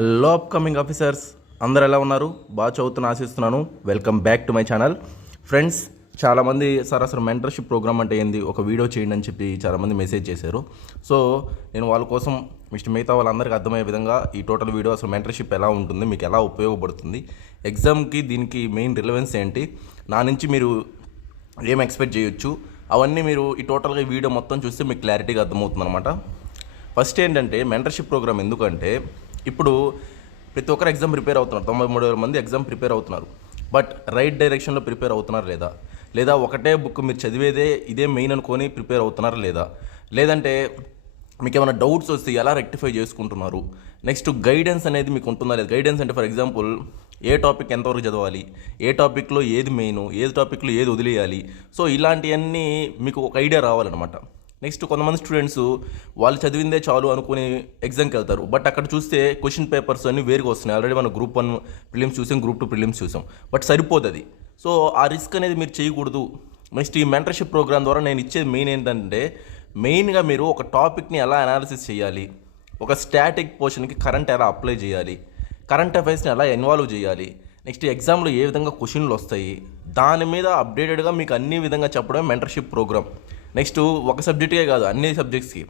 Hello upcoming officers, అందరు ఎలా ఉన్నారు? బాగా చదువుతున్న ఆశిస్తున్నాను. Welcome back to my channel. Friends, చాలామంది సార్ అసలు మెంటర్షిప్ ప్రోగ్రామ్ అంటే ఏంది, ఒక వీడియో చేయండి అని చెప్పి చాలామంది మెసేజ్ చేశారు. సో నేను వాళ్ళ కోసం మిగతా వాళ్ళందరికీ అర్థమయ్యే విధంగా ఈ టోటల్ వీడియో అసలు మెంటర్షిప్ ఎలా ఉంటుంది, మీకు ఎలా ఉపయోగపడుతుంది, ఎగ్జామ్కి దీనికి మెయిన్ రిలవెన్స్ ఏంటి, నా నుంచి మీరు ఏం ఎక్స్పెక్ట్ చేయొచ్చు, అవన్నీ మీరు ఈ టోటల్గా ఈ వీడియో మొత్తం చూస్తే మీకు క్లారిటీగా అర్థమవుతుంది అనమాట. ఫస్ట్ ఏంటంటే మెంటర్షిప్ ప్రోగ్రామ్ ఎందుకంటే, ఇప్పుడు ప్రతి ఒక్కరు ఎగ్జామ్ ప్రిపేర్ అవుతున్నారు. 93,000 మంది ఎగ్జామ్ ప్రిపేర్ అవుతున్నారు. బట్ రైట్ డైరెక్షన్లో ప్రిపేర్ అవుతున్నారు లేదా ఒకటే బుక్ మీరు చదివేదే ఇదే మెయిన్ అనుకొని ప్రిపేర్ అవుతున్నారా లేదంటే మీకు ఏమైనా డౌట్స్ వస్తే ఎలా రెక్టిఫై చేసుకుంటున్నారు, నెక్స్ట్ గైడెన్స్ అనేది మీకు ఉంటుందా లేదా. గైడెన్స్ అంటే ఫర్ ఎగ్జాంపుల్ ఏ టాపిక్ ఎంతవరకు చదవాలి, ఏ టాపిక్లో ఏది మెయిన్, ఏది టాపిక్లో ఏది వదిలేయాలి. సో ఇలాంటివన్నీ మీకు ఒక ఐడియా రావాలన్నమాట. నెక్స్ట్ కొంతమంది స్టూడెంట్స్ వాళ్ళు చదివిందే చాలు అనుకుని ఎగ్జామ్కి వెళ్తారు. బట్ అక్కడ చూస్తే క్వశ్చన్ పేపర్స్ అన్నీ వేరుగా వస్తున్నాయి. ఆల్రెడీ మనం గ్రూప్ 1 ప్రిలిమ్స్ చూసాం, గ్రూప్ 2 ప్రిలిమ్స్ చూసాం. బట్ సరిపోదు అది. సో ఆ రిస్క్ అనేది మీరు చేయకూడదు. నెక్స్ట్ ఈ మెంటర్షిప్ ప్రోగ్రామ్ ద్వారా నేను ఇచ్చేది మెయిన్ ఏంటంటే, మెయిన్గా మీరు ఒక టాపిక్ని ఎలా అనాలిసిస్ చేయాలి, ఒక స్టాటిక్ పోర్షన్కి కరెంట్ ఎలా అప్లై చేయాలి, కరెంట్ అఫైర్స్ని ఎలా ఇన్వాల్వ్ చేయాలి, నెక్స్ట్ ఎగ్జామ్లో ఏ విధంగా క్వశ్చన్లు వస్తాయి, దాని మీద అప్డేటెడ్గా మీకు అన్ని విధంగా చెప్పడమే మెంటర్షిప్ ప్రోగ్రామ్. నెక్స్ట్ ఒక సబ్జెక్టుకే కాదు, అన్ని సబ్జెక్ట్స్కి.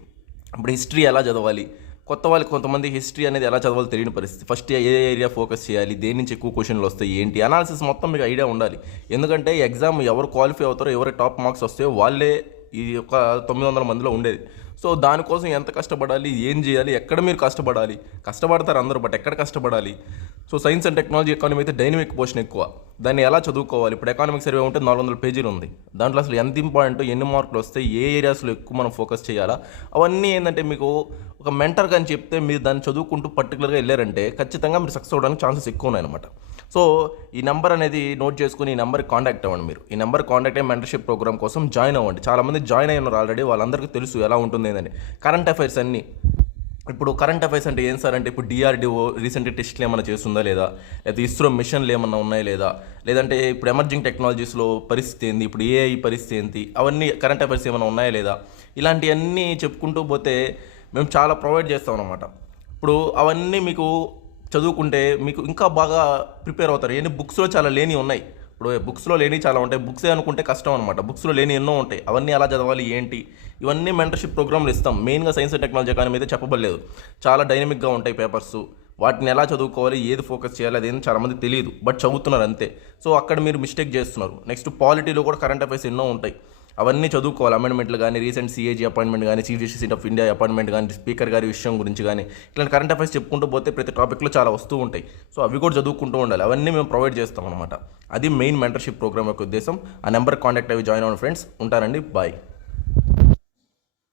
ఇప్పుడు హిస్టరీ ఎలా చదవాలి, కొత్త వాళ్ళకి కొంతమంది హిస్టరీ అనేది ఎలా చదవాలో తెలియని పరిస్థితి. ఫస్ట్ ఏ ఏరియా ఫోకస్ చేయాలి, దేని నుంచి ఎక్కువ క్వశ్చన్లు వస్తాయి, ఏంటి అనాలిసిస్ మొత్తం మీకు ఐడియా ఉండాలి. ఎందుకంటే ఎగ్జామ్ ఎవరు క్వాలిఫై అవుతారో, ఎవరు టాప్ మార్క్స్ వస్తాయో వాళ్ళే ఈ యొక్క 900 మందిలో ఉండేది. సో దానికోసం ఎంత కష్టపడాలి, ఏం చేయాలి, ఎక్కడ మీరు కష్టపడతారు అందరూ, బట్ ఎక్కడ కష్టపడాలి. So science and technology economy అయితే డైనమిక్ పోర్షన్ ఎక్కువ, దాన్ని ఎలా చదువుకోవాలి. ఇప్పుడు ఎకానమిక్ సర్వే ఉంటే 400 పేజీలు ఉంది. దాంట్లో అసలు ఎంత ఇంపార్టెంట్, ఎన్ని మార్కులు వస్తాయి, ఏ ఏరియాస్లో ఎక్కువ మనం ఫోకస్ చేయాలా, అవన్నీ ఏంటంటే మీకు ఒక మెంటర్ కానీ చెప్తే మీరు దాన్ని చదువుకుంటూ పర్టికులర్గా వెళ్ళారంటే ఖచ్చితంగా మీరు సక్సెస్ అవ్వడానికి ఛాన్సెస్ ఎక్కువ ఉన్నాయన్నమాట. సో ఈ నెంబర్ అనేది నోట్ చేసుకుని ఈ నెంబర్కి కాంటాక్ట్ అవ్వండి. మీరు ఈ నెంబర్ కాంటాక్ట్ అయ్యి మెంటర్షిప్ ప్రోగ్రామ్ కోసం జాయిన్ అవ్వండి. చాలామంది జాయిన్ అయ్యి ఉన్నారు ఆల్రెడీ, వాళ్ళందరికీ తెలుసు ఎలా ఉంటుంది ఏంటంటే. కరెంట్ అఫైర్స్ అన్నీ, ఇప్పుడు కరెంట్ అఫైర్స్ అంటే ఏం సార్ అంటే, ఇప్పుడు డిఆర్డిఓ రీసెంట్గా టెస్ట్లు ఏమైనా చేస్తుందా లేదా ఇస్రో మిషన్లు ఏమన్నా ఉన్నాయా లేదంటే ఇప్పుడు ఎమర్జింగ్ టెక్నాలజీస్లో పరిస్థితి ఏంది, ఇప్పుడు ఏఐ పరిస్థితి ఏంటి, అవన్నీ కరెంట్ అఫైర్స్ ఏమైనా ఉన్నాయా లేదా, ఇలాంటివన్నీ చెప్పుకుంటూ పోతే మేము చాలా ప్రొవైడ్ చేస్తాం అన్నమాట. ఇప్పుడు అవన్నీ మీకు చదువుకుంటే మీకు ఇంకా బాగా ప్రిపేర్ అవుతారు. ఎన్ని బుక్స్లో చాలా లేని ఉన్నాయి. ఇప్పుడు బుక్స్లో లేని చాలా ఉంటాయి, బుక్సే అనుకుంటే కష్టం అనమాట. బుక్స్లో లేని ఎన్నో ఉంటాయి, అవన్నీ ఎలా చదవాలి ఏంటి, ఇవన్నీ మెంటర్షిప్ ప్రోగ్రామ్లు ఇస్తాం. మెయిన్గా సైన్స్ అండ్ టెక్నాలజీ ఎకానమీ అయితే చెప్పబడలేదు. చాలా డైనమిక్గా ఉంటాయి పేపర్స్, వాటిని ఎలా చదువుకోవాలి, ఏది ఫోకస్ చేయాలి అదేం చాలామంది తెలియదు, బట్ చదువుతున్నారు అంతే. సో అక్కడ మీరు మిస్టేక్ చేస్తున్నారు. నెక్స్ట్ పాలిటీలో కూడా కరెంట్ అఫైర్స్ ఎన్నో ఉంటాయి, అవన్నీ చదువుకోవాలి. అమెండ్మెంట్లు కానీ, రీసెంట్ సిఏజీ అపాయింట్మెంట్ కానీ, chief justice of India appointment కానీ, స్పీకర్ గారి విషయం గురించి కానీ, ఇట్లాంటి కరెంట్ అఫైర్స్ చెప్పుకుంటూ పోతే ప్రతి టాపిక్లో చాలా వస్తూ ఉంటాయి. సో అవి కూడా చదువుకుంటూ ఉండాలి. అవన్నీ మేము ప్రొవైడ్ చేస్తాం అనమాట. అది మెయిన్ మెంటర్షిప్ ప్రోగ్రామ్ యొక్క ఉద్దేశం. ఆ నెంబర్ కాంటాక్ట్ అవి జాయిన్ అవ్వండి ఫ్రెండ్స్. ఉంటారండి, బాయ్.